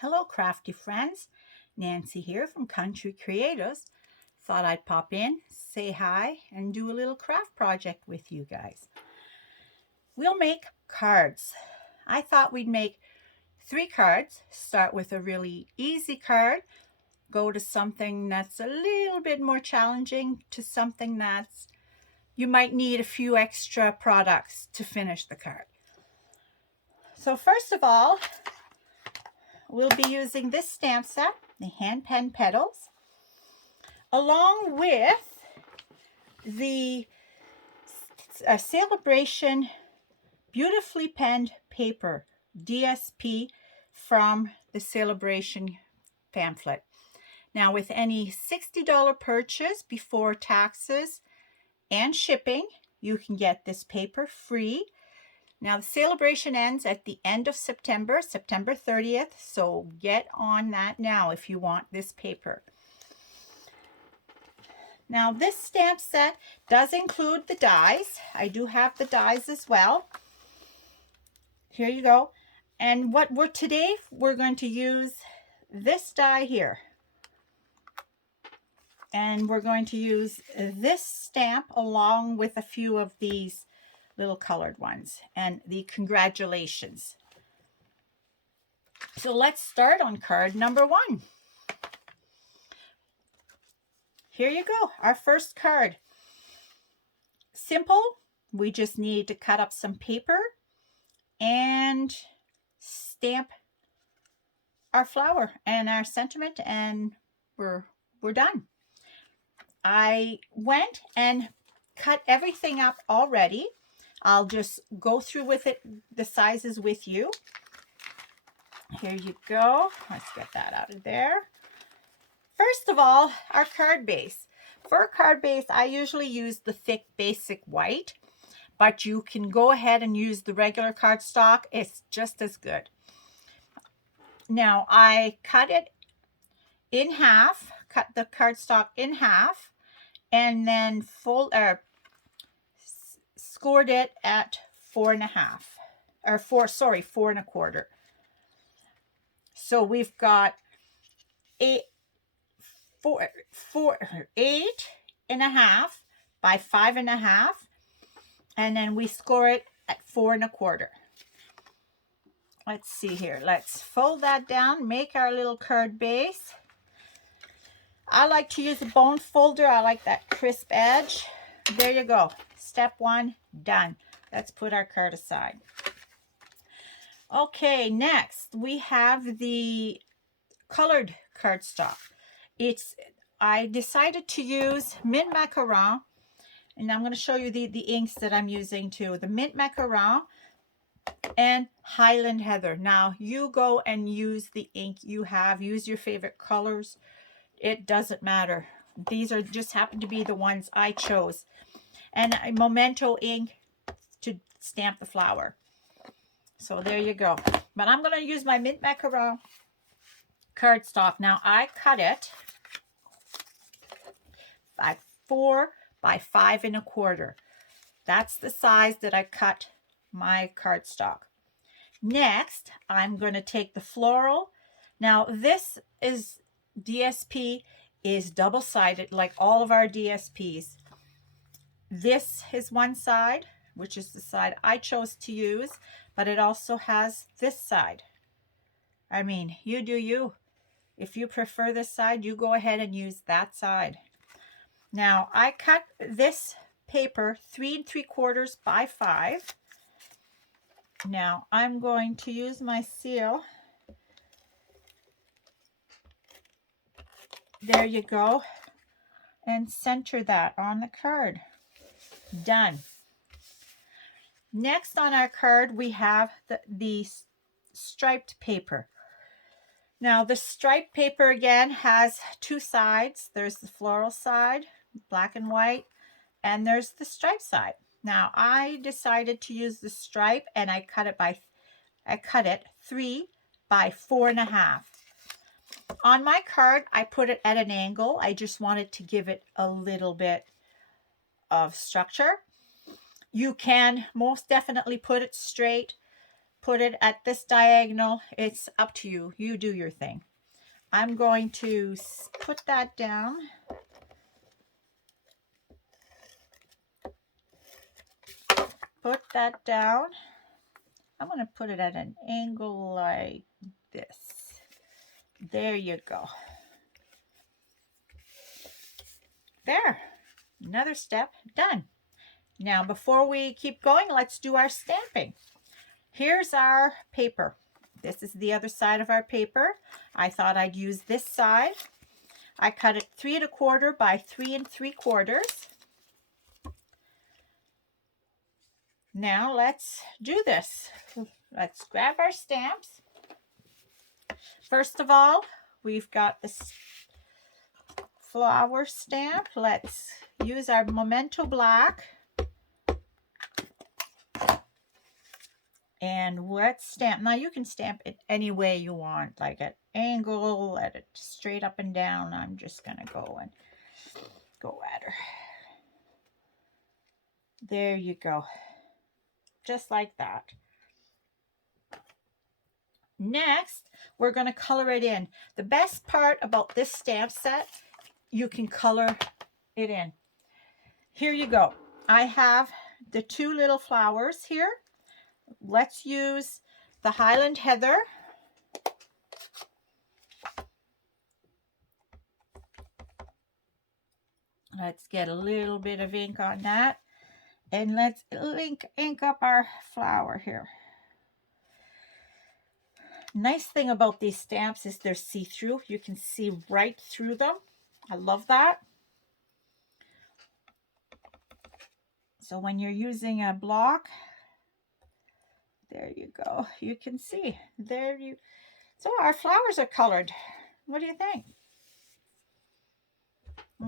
Hello, crafty friends. Nancy here from Country Creatives. Thought I'd pop in, say hi, and do a little craft project with you guys. We'll make cards. I thought we'd make 3 cards. Start with a really easy card, go to something that's a little bit more challenging, to something that's you might need a few extra products to finish the card. So first of all, we'll be using this stamp set, the hand pen petals, along with the Celebration Beautifully Penned Paper DSP from the Celebration pamphlet. Now, with any $60 purchase before taxes and shipping, you can get this paper free. Now, the celebration ends at the end of September, September 30th, so get on that now if you want this paper. Now, this stamp set does include the dies. I do have the dies as well. Here you go. And today we're going to use this die here. And we're going to use this stamp along with a few of these little colored ones and the congratulations. So let's start on card number 1. Here you go, our first card. Simple. We just need to cut up some paper and stamp our flower and our sentiment, and we're done. I went and cut everything up already. I'll just go through with it, the sizes with you. Here you go. Let's get that out of there. First of all, our card base. For a card base, I usually use the thick basic white, but you can go ahead and use the regular cardstock. It's just as good. Now, I cut it in half, cut the cardstock in half, and then scored it at 4.5, or 4.25. So we've got 8.5 by 5.5, and then we score it at 4.25. Let's see here. Let's fold that down, make our little card base. I like to use a bone folder. I like that crisp edge. There you go. Step 1 done. Let's put our card aside. Okay, next we have the colored cardstock. I decided to use mint macaron, and I'm going to show you the inks that I'm using too. The mint macaron and Highland Heather. Now you go and use the ink you have. Use your favorite colors. It doesn't matter. These are just happen to be the ones I chose. And a Memento ink to stamp the flower. So there you go. But I'm going to use my mint macaron cardstock. Now I cut it by 4 by 5.25. That's the size that I cut my cardstock. Next, I'm going to take the floral. Now this DSP is double-sided like all of our DSPs. This is one side, which is the side I chose to use, but it also has this side. I mean, you do you. If you prefer this side, you go ahead and use that side. Now, I cut this paper 3.75 by 5. Now, I'm going to use my seal. There you go. And center that on the card. Done. Next on our card, we have the striped paper. Now, the striped paper again has 2 sides. There's the floral side, black and white, and there's the stripe side. Now, I decided to use the stripe, and I cut it 3 by 4.5. On my card, I put it at an angle. I just wanted to give it a little bit of structure. You can most definitely put it straight, put it at this diagonal. It's up to you. You do your thing. I'm going to put that down. Put that down. I'm going to put it at an angle like this. There you go. There. Another step done. Now, before we keep going, let's do our stamping. Here's our paper. This is the other side of our paper. I thought I'd use this side. I cut it 3 1/4 by 3 3/4. Now let's do this. Let's grab our stamps. First of all, we've got this flower stamp. Let's use our Memento Black. And let's stamp. Now you can stamp it any way you want, like at angle, at it straight up and down. I'm just gonna go at her. There you go. Just like that. Next, we're gonna color it in. The best part about this stamp set, you can color it in. Here you go. I have the 2 little flowers here. Let's use the Highland Heather. Let's get a little bit of ink on that. And let's ink up our flower here. Nice thing about these stamps is they're see-through. You can see right through them. I love that. So when you're using a block, there you go. You can see. So our flowers are colored. What do you think?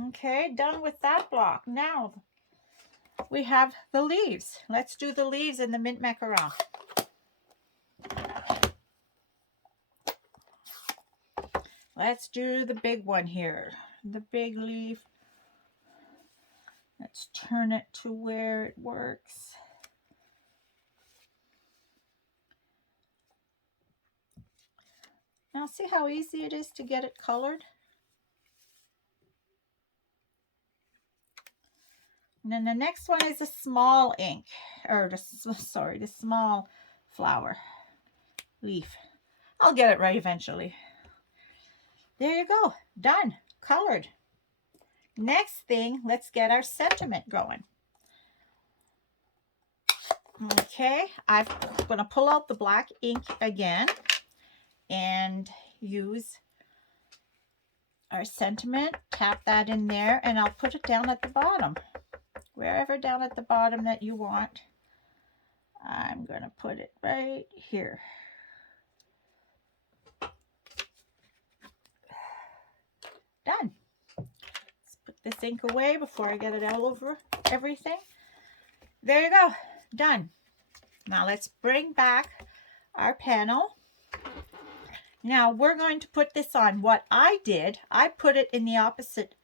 Okay, done with that block. Now we have the leaves. Let's do the leaves in the mint macaron. Let's do the big one here. The big leaf. Let's turn it to where it works. Now see how easy it is to get it colored? And then the next one is a small ink, or the small flower leaf. I'll get it right eventually. There you go, done, colored. Next thing, let's get our sentiment going. Okay, I'm going to pull out the black ink again and use our sentiment, tap that in there, and I'll put it down at the bottom. Wherever down at the bottom that you want. I'm going to put it right here. Done. Let's put this ink away before I get it all over everything. There you go. Done. Now let's bring back our panel. Now we're going to put this on. What I did, I put it in the opposite,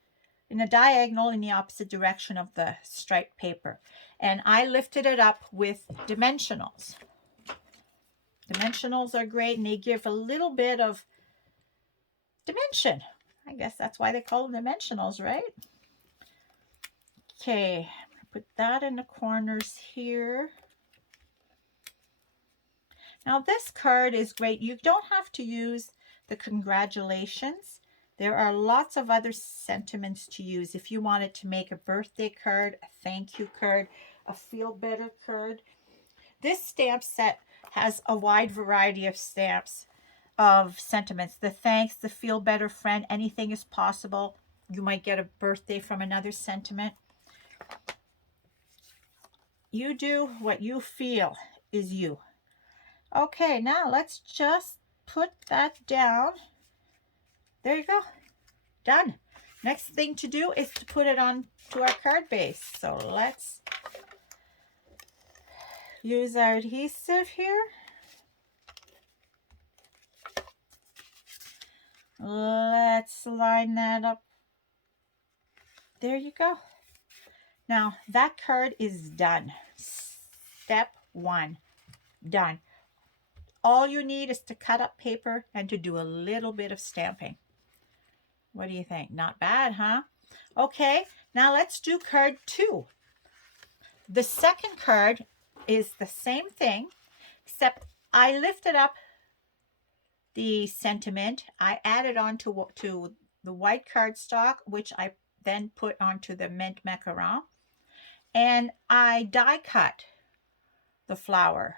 in a diagonal in the opposite direction of the striped paper. And I lifted it up with dimensionals. Dimensionals are great and they give a little bit of dimension. I guess that's why they call them dimensionals, right? Okay, put that in the corners here. Now this card is great. You don't have to use the congratulations. There are lots of other sentiments to use. If you wanted to make a birthday card, a thank you card, a feel better card. This stamp set has a wide variety of stamps, of sentiments. The thanks, the feel better friend, anything is possible. You might get a birthday from another sentiment. You do what you feel is you. Okay, now let's just put that down. There you go. Done. Next thing to do is to put it on to our card base. So let's use our adhesive here. Let's line that up. There you go. Now that card is done. Step 1. Done. all you need is to cut up paper and to do a little bit of stamping. What do you think? Not bad, huh? Okay, now let's do card 2. The second card is the same thing, except I lifted up the sentiment. I added on to the white cardstock, which I then put onto the mint macaron, and I die cut the flower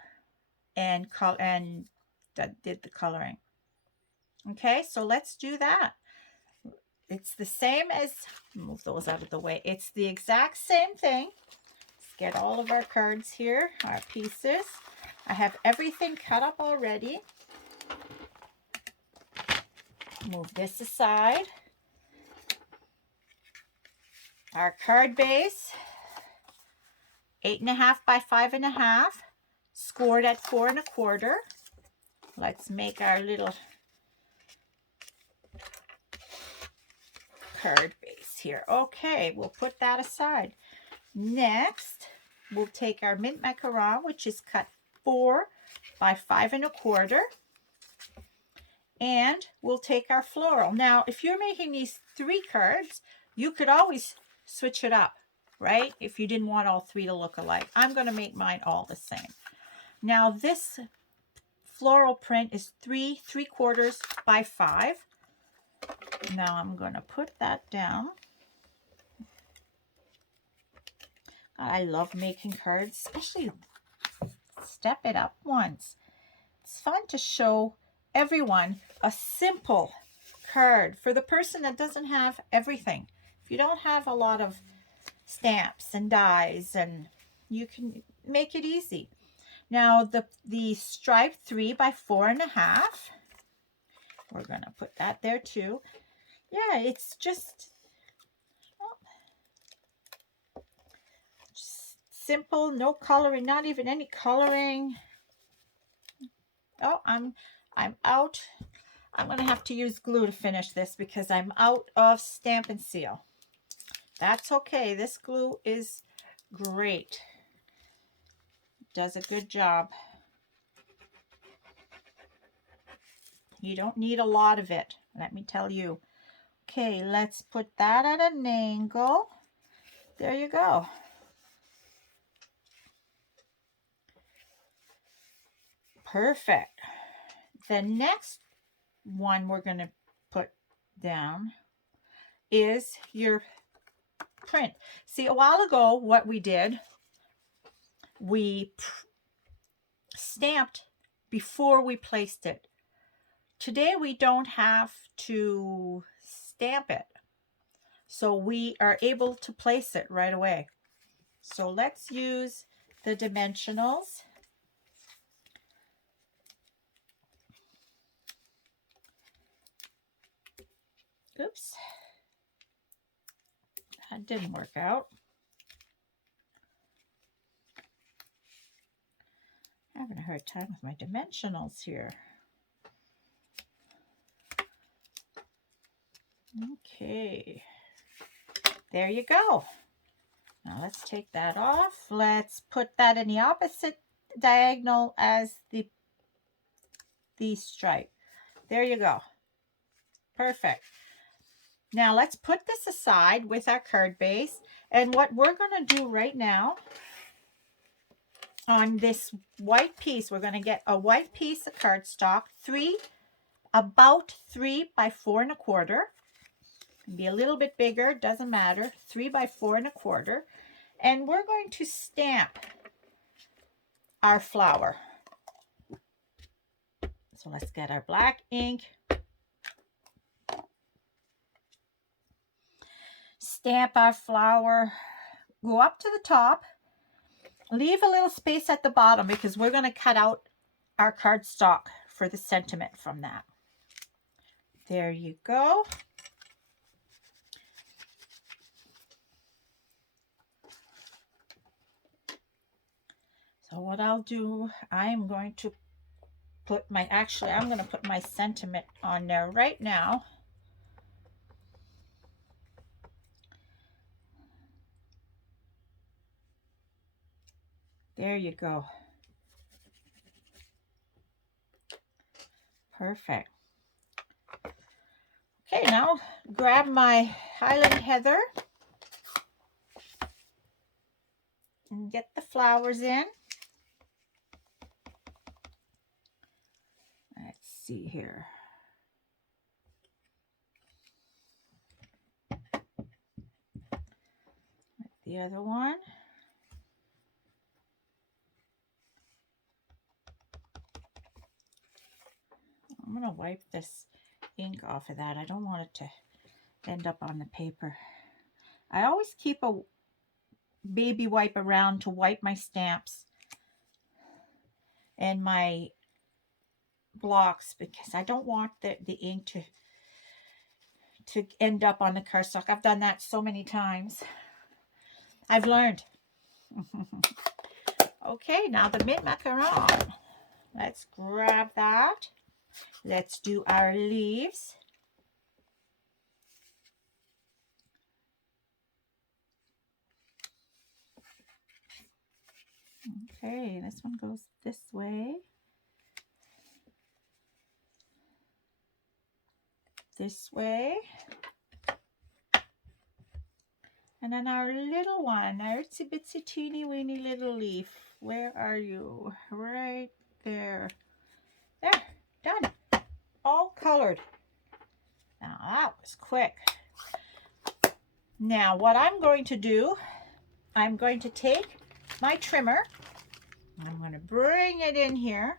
and did the coloring. Okay, so let's do that. It's the same as, move those out of the way. It's the exact same thing. Let's get all of our cards here, our pieces. I have everything cut up already. Move this aside. Our card base, 8.5 by 5.5, scored at 4 1/4. Let's make our little card base here. Okay, we'll put that aside. Next, we'll take our mint macaron, which is cut 4 by 5 1/4. And we'll take our floral. Now, if you're making these 3 cards, you could always switch it up, right? If you didn't want all 3 to look alike. I'm going to make mine all the same. Now, this floral print is 3 3/4 by 5. Now, I'm going to put that down. I love making cards, especially step it up ones. It's fun to show everyone a simple card for the person that doesn't have everything. If you don't have a lot of stamps and dies, and you can make it easy. Now the stripe 3 by 4.5. We're going to put that there too. Yeah, it's just simple, no coloring, not even any coloring. Oh, I'm out. I'm going to have to use glue to finish this because I'm out of Stamp and Seal. That's okay. This glue is great. Does a good job. You don't need a lot of it, let me tell you. Okay, let's put that at an angle. There you go. Perfect. The next one we're going to put down is your print. See, a while ago, what we did, we stamped before we placed it. Today, we don't have to stamp it, so we are able to place it right away. So let's use the dimensionals. Oops, that didn't work out. I'm having a hard time with my dimensionals here. Okay, there you go. Now let's take that off. Let's put that in the opposite diagonal as the stripe. There you go. Perfect. Now let's put this aside with our card base. And what we're going to do right now on this white piece, we're going to get a white piece of cardstock, about 3 by 4 1/4. Be a little bit bigger, doesn't matter. 3 by 4 1/4. And we're going to stamp our flower. So let's get our black ink. Stamp our flower. Go up to the top. Leave a little space at the bottom because we're going to cut out our cardstock for the sentiment from that. There you go. So what I'll do, I'm going to put I'm going to put my sentiment on there right now. There you go. Perfect. Okay, now grab my Highland Heather and get the flowers in. Let's see here. The other one. I'm going to wipe this ink off of that. I don't want it to end up on the paper. I always keep a baby wipe around to wipe my stamps and my blocks because I don't want the ink to end up on the cardstock. I've done that so many times. I've learned. Okay, now the mint macaron. Let's grab that. Let's do our leaves. Okay, this one goes this way. This way. And then our little one, our itsy bitsy teeny weeny little leaf. Where are you? Right there. There, done. All colored. Now that was quick. Now what I'm going to do, I'm going to take my trimmer. I'm going to bring it in here.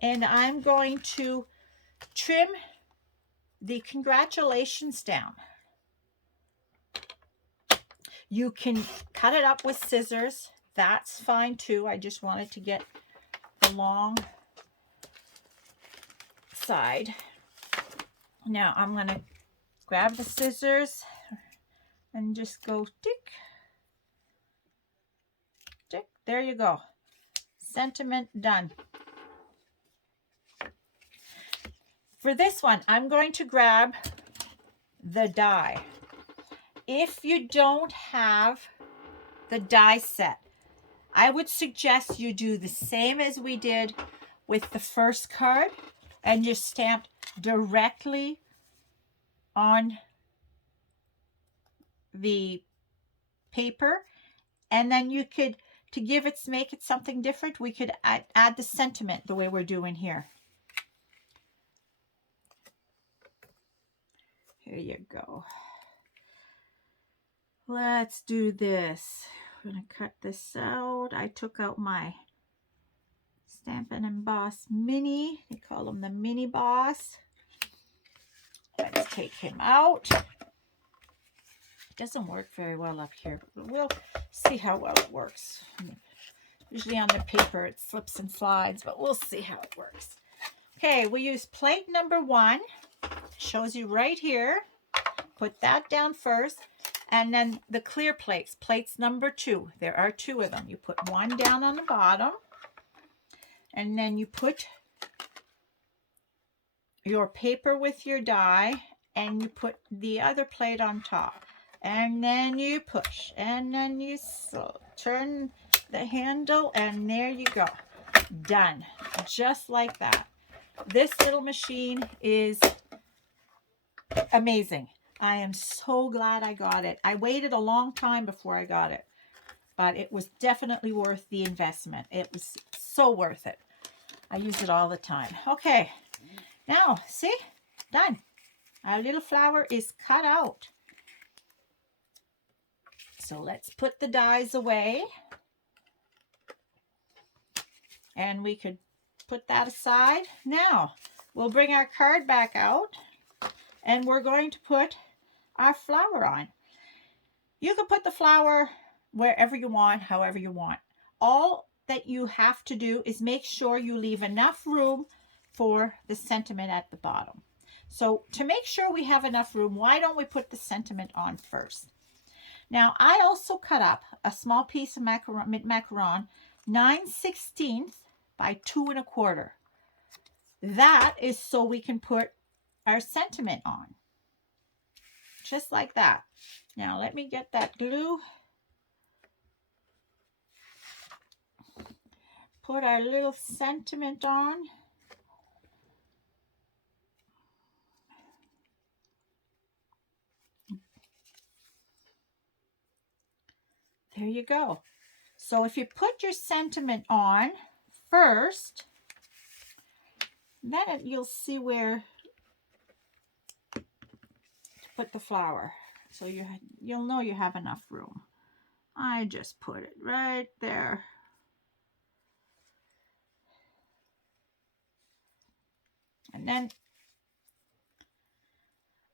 And I'm going to trim the congratulations down. You can cut it up with scissors. That's fine too. I just wanted to get the long side. Now I'm going to grab the scissors and just go tick, tick. There you go. Sentiment done. For this one, I'm going to grab the die. If you don't have the die set, I would suggest you do the same as we did with the first card and just stamp directly on the paper. And then you could, to make it something different, we could add the sentiment the way we're doing here. Here you go. Let's do this. I'm going to cut this out. I took out my Stampin' Emboss Mini. They call them the Mini Boss. Let's take him out. It doesn't work very well up here, but we'll see how well it works. Usually on the paper it slips and slides, but we'll see how it works. Okay, we use plate number 1. Shows you right here. Put that down first. And then the clear plates, plates number 2. There are 2 of them. You put one down on the bottom. And then you put your paper with your die. And you put the other plate on top. And then you push. And then you turn the handle. And there you go. Done. Just like that. This little machine is amazing. I am so glad I got it. I waited a long time before I got it, but it was definitely worth the investment. It was so worth it. I use it all the time. Okay, now see, done. Our little flower is cut out. So let's put the dies away. And we could put that aside. Now we'll bring our card back out and we're going to put our flower on. You can put the flower wherever you want, however you want. All that you have to do is make sure you leave enough room for the sentiment at the bottom. So to make sure we have enough room, why don't we put the sentiment on first? Now I also cut up a small piece of mint macaron, 9/16 by 2 1/4. That is so we can put our sentiment on. Just like that. Now let me get that glue. Put our little sentiment on. There you go. So if you put your sentiment on first, then you'll see where to put the flower. So you'll know you have enough room. I just put it right there. And then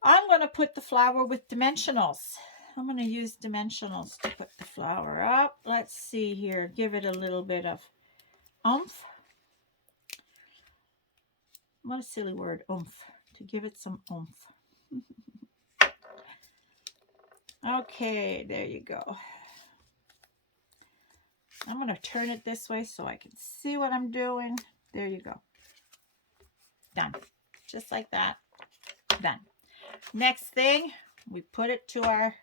I'm going to put the flower with dimensionals. I'm going to use dimensionals to put the flower up. Let's see here. Give it a little bit of oomph. What a silly word, oomph. To give it some oomph. Okay, there you go. I'm going to turn it this way so I can see what I'm doing. There you go. Done. Just like that. Done. Next thing, we put it to our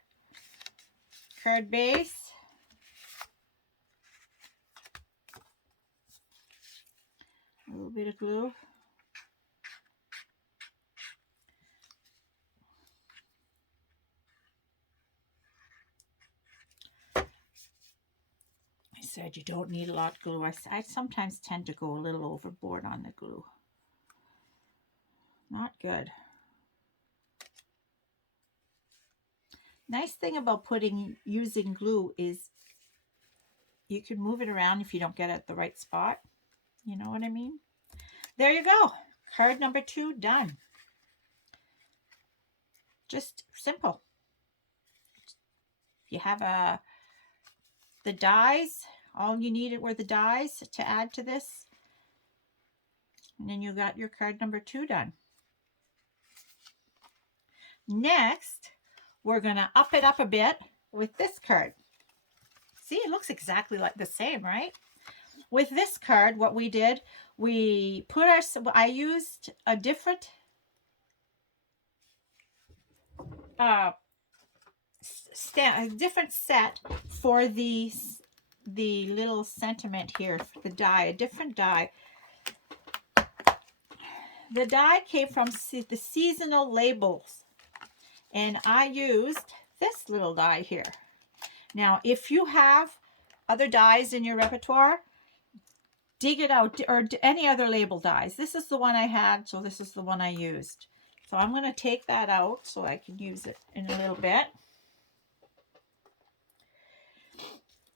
card base. A little bit of glue. I said you don't need a lot of glue. I sometimes tend to go a little overboard on the glue. Not good. Nice thing about using glue is you can move it around if you don't get it at the right spot. You know what I mean? There you go. Card number 2 done. Just simple. You have the dies. All you needed were the dies to add to this. And then you got your card number 2 done. Next, we're going to up it up a bit with this card. See, it looks exactly like the same, right? With this card, what we did, I used a different set for the little sentiment here, the die, a different die. The die came from the seasonal labels, and I used this little die here. Now, if you have other dies in your repertoire, dig it out, or any other label dies. This is the one I had, so this is the one I used. So I'm going to take that out so I can use it in a little bit.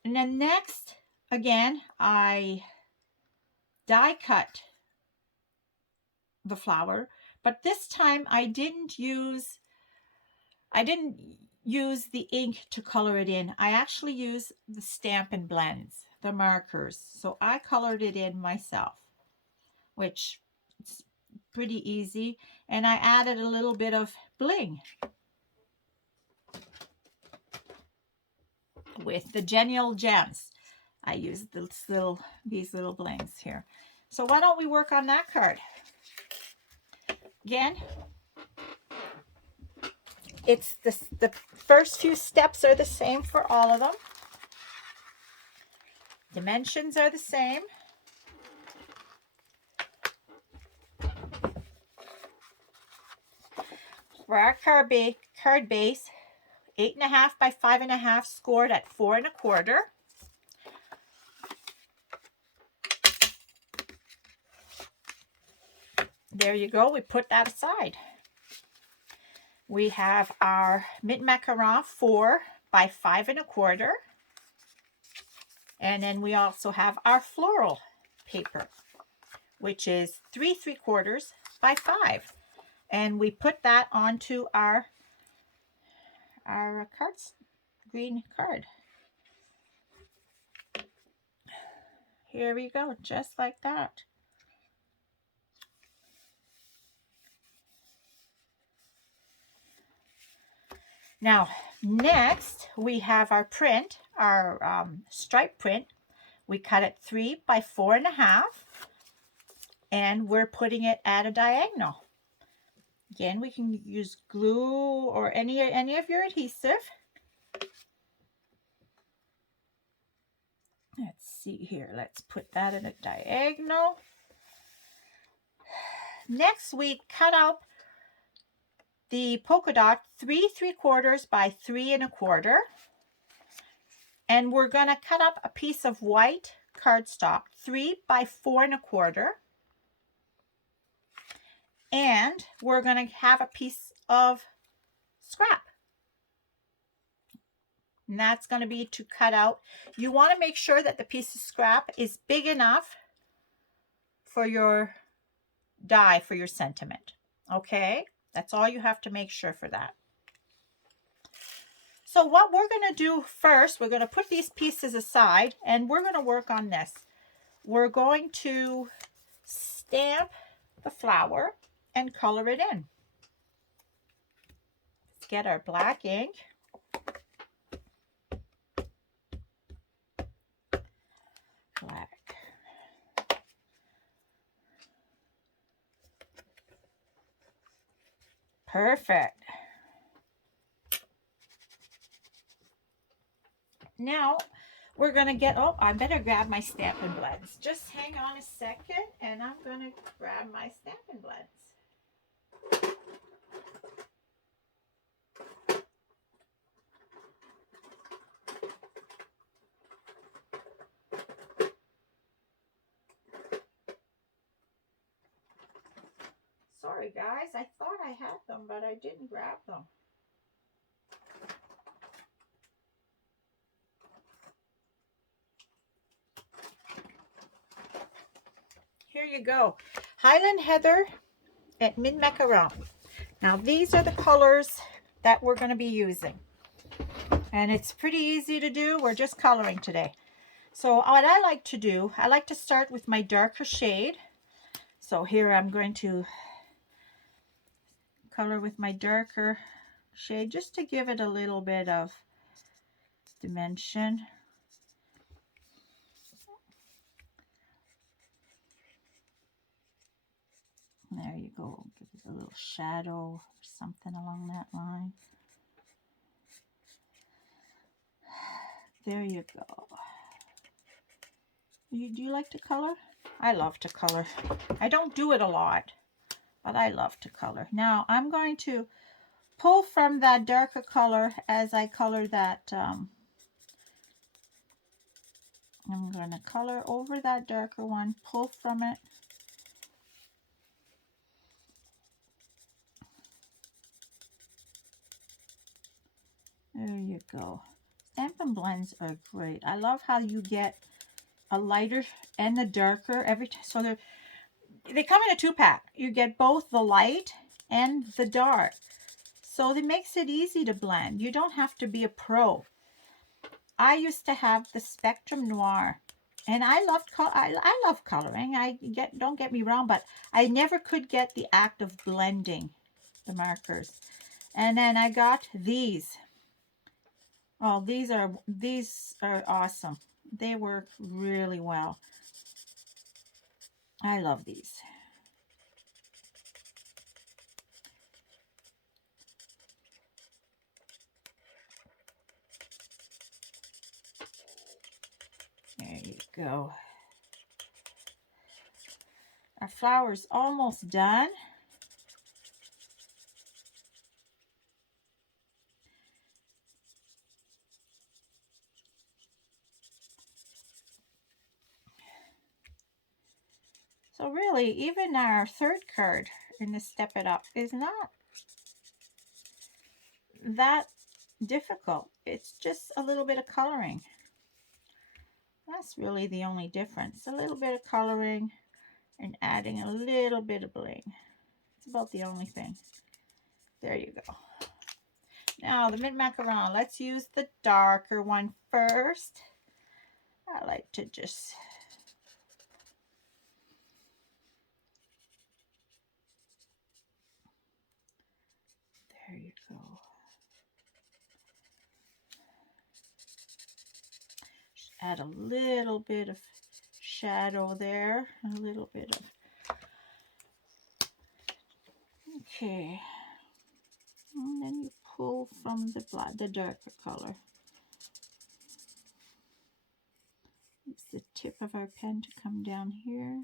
And then next, again, I die cut the flower, but this time I didn't use the ink to color it in. I actually used the Stampin' Blends, the markers. So I colored it in myself, which is pretty easy. And I added a little bit of bling with the Genial Gems. I used these little blings here. So why don't we work on that card? Again, it's the first few steps are the same for all of them. Dimensions are the same. For our card base, 8.5 by 5.5, scored at 4 1/4. There you go. We put that aside. We have our Mint Macaron 4 by 5 1/4. And then we also have our floral paper, which is 3 3/4 by 5. And we put that onto our green card. Here we go, just like that. Now, next we have our print, our stripe print. We cut it 3 by 4 1/2, and we're putting it at a diagonal. Again, we can use glue or any of your adhesive. Let's see here. Let's put that in a diagonal. Next, we cut out the polka dot 3 3/4 by 3 1/4. And we're going to cut up a piece of white cardstock, 3 by 4 1/4. And we're going to have a piece of scrap. And that's going to be to cut out. You want to make sure that the piece of scrap is big enough for your die, for your sentiment. Okay? That's all you have to make sure for that. So what we're going to do first, we're going to put these pieces aside and we're going to work on this. We're going to stamp the flower and color it in. Let's get our black ink. Black. Perfect. Now we're going to get, oh, I better grab my Stampin' Blends. Just hang on a second and I'm going to grab my Stampin' Blends. Sorry guys, I thought I had them, but I didn't grab them. Here you go. Highland Heather at Mid Macaron. Now these are the colors that we're going to be using. And it's pretty easy to do. We're just coloring today. So what I like to do, I like to start with my darker shade. So here I'm going to color with my darker shade just to give it a little bit of dimension. There you go. Give it a little shadow or something along that line. There you go. Do you like to color? I love to color. I don't do it a lot, but I love to color. Now I'm going to pull from that darker color as I color that. I'm going to color over that darker one, pull from it. There you go. Stampin' Blends are great. I love how you get a lighter and the darker every time. So they come in a 2-pack. You get both the light and the dark. So it makes it easy to blend. You don't have to be a pro. I used to have the Spectrum Noir, and I love coloring. Don't get me wrong, but I never could get the act of blending the markers. And then I got these. Oh, these are awesome. They work really well. I love these. There you go. Our flower's almost done. So really, even our third card in the Step It Up is not that difficult. It's just a little bit of coloring. That's really the only difference. A little bit of coloring and adding a little bit of bling. It's about the only thing. There you go. Now the Mid Macaron. Let's use the darker one first. I like to just... There you go. Just add a little bit of shadow there. A little bit of... Okay. And then you pull from the darker color. Use the tip of our pen to come down here.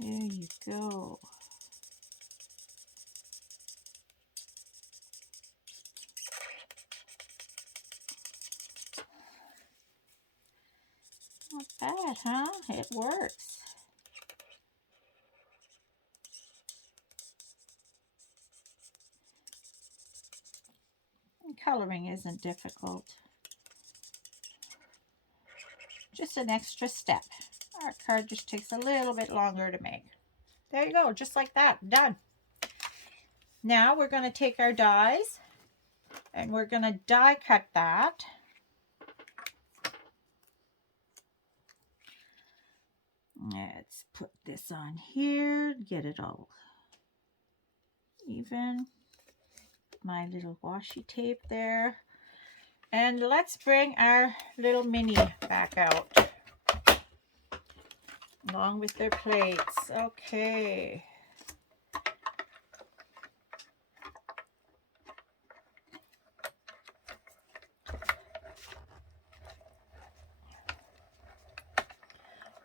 There you go. bad, huh? It works. And coloring isn't difficult. Just an extra step. Our card just takes a little bit longer to make. There you go, just like that, done. Now we're going to take our dies and we're going to die cut that. Let's put this on here, get it all even. My little washi tape there. And let's bring our little mini back out along with their plates. Okay.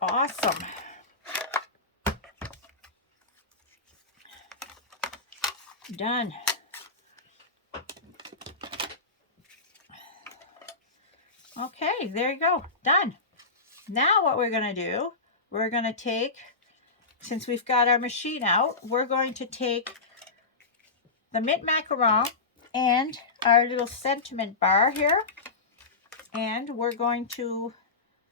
Awesome. Done. Okay, there you go. Done. Now what we're going to do, we're going to take, since we've got our machine out, we're going to take the mint macaron and our little sentiment bar here, and we're going to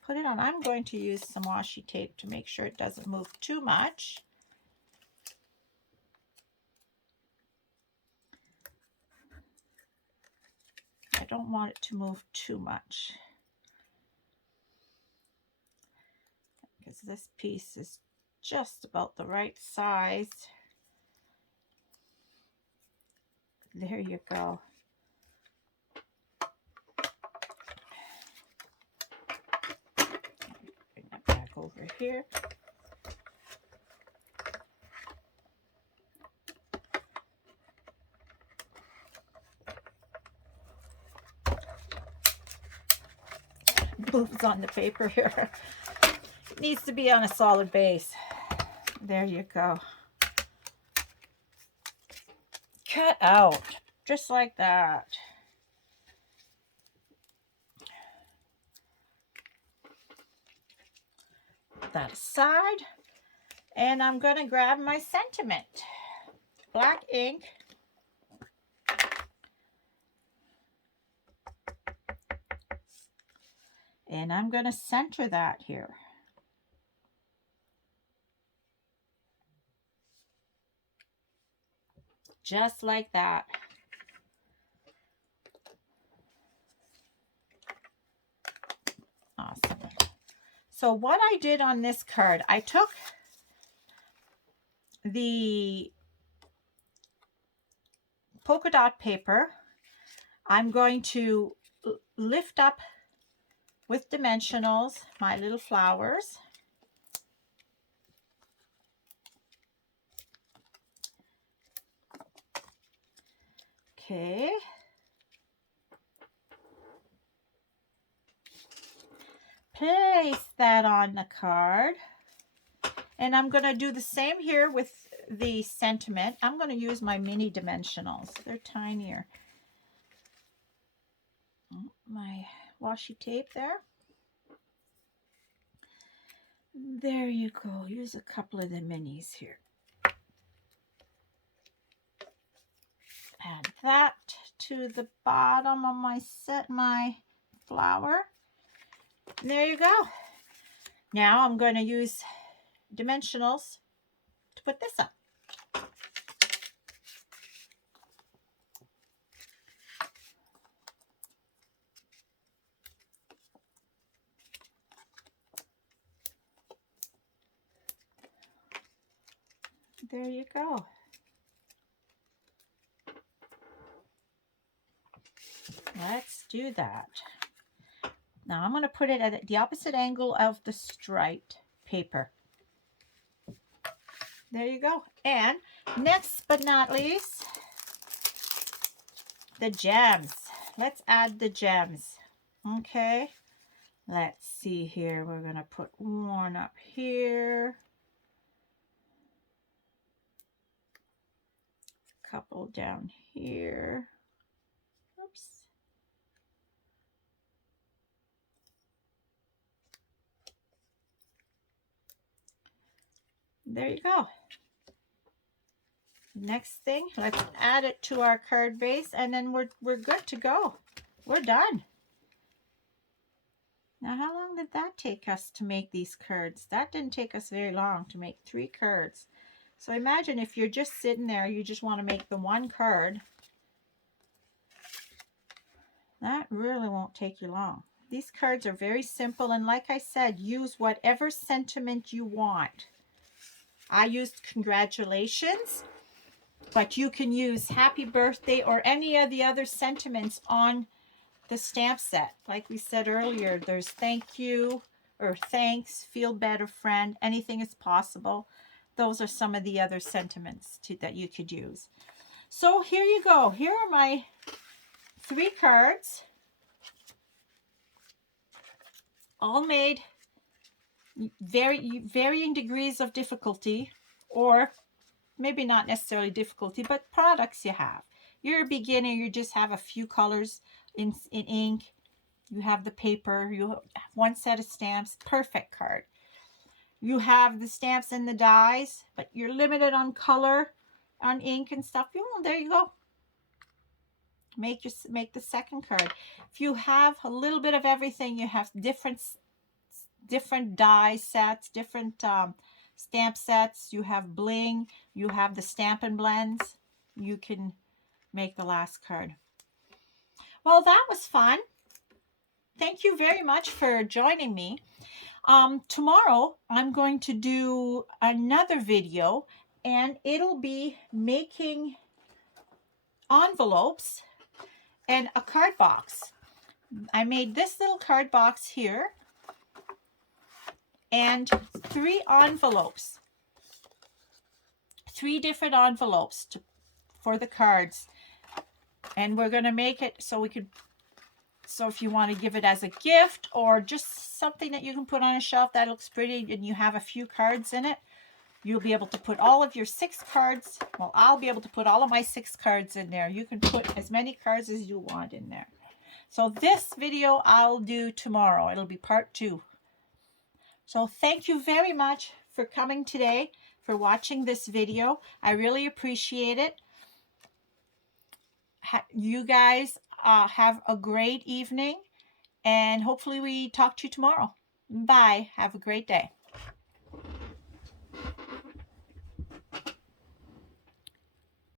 put it on. I'm going to use some washi tape to make sure it doesn't move too much. I don't want it to move too much because this piece is just about the right size. There you go. Bring that back over here. Moves on the paper here. It needs to be on a solid base. There you go. Cut out, just like that. Put that aside. And I'm going to grab my sentiment. Black ink. And I'm going to center that here. Just like that. Awesome. So what I did on this card, I took the polka dot paper. I'm going to lift up with dimensionals my little flowers. Okay. Place that on the card. And I'm going to do the same here with the sentiment. I'm going to use my mini dimensionals. They're tinier. My washi tape there. There you go. Use a couple of the minis here. Add that to the bottom of my flower. And there you go. Now I'm going to use dimensionals to put this up. There you go. Let's do that. Now I'm going to put it at the opposite angle of the striped paper. There you go. And next but not least, the gems. Let's add the gems. Okay. Let's see here. We're going to put one up here. A couple down here. Oops. There you go. Next thing, let's add it to our card base, and then we're good to go. We're done. Now, how long did that take us to make these cards? That didn't take us very long to make 3 cards. So imagine if you're just sitting there, you just want to make the one card. That really won't take you long. These cards are very simple, and like I said, use whatever sentiment you want. I used congratulations, but you can use happy birthday or any of the other sentiments on the stamp set. Like we said earlier, there's thank you or thanks, feel better, friend, anything is possible. Those are some of the other sentiments that you could use. So here you go. Here are my 3 cards, all made varying degrees of difficulty, or maybe not necessarily difficulty, but products you have. You're a beginner, you just have a few colors in ink, you have the paper, you have one set of stamps, perfect card. You have the stamps and the dies, but you're limited on color, on ink and stuff. There you go. Make the second card. If you have a little bit of everything, you have different die sets, different stamp sets. You have bling, you have the Stampin' Blends. You can make the last card. Well, that was fun. Thank you very much for joining me. Tomorrow I'm going to do another video, and it'll be making envelopes and a card box. I made this little card box here and 3 envelopes, 3 different envelopes for the cards, and we're going to make it so if you want to give it as a gift or just something that you can put on a shelf that looks pretty and you have a few cards in it, you'll be able to put all of your 6 cards. Well, I'll be able to put all of my 6 cards in there. You can put as many cards as you want in there. So this video I'll do tomorrow. It'll be part 2. So thank you very much for coming today, for watching this video. I really appreciate it. You guys have a great evening, and hopefully we talk to you tomorrow. Bye. Have a great day.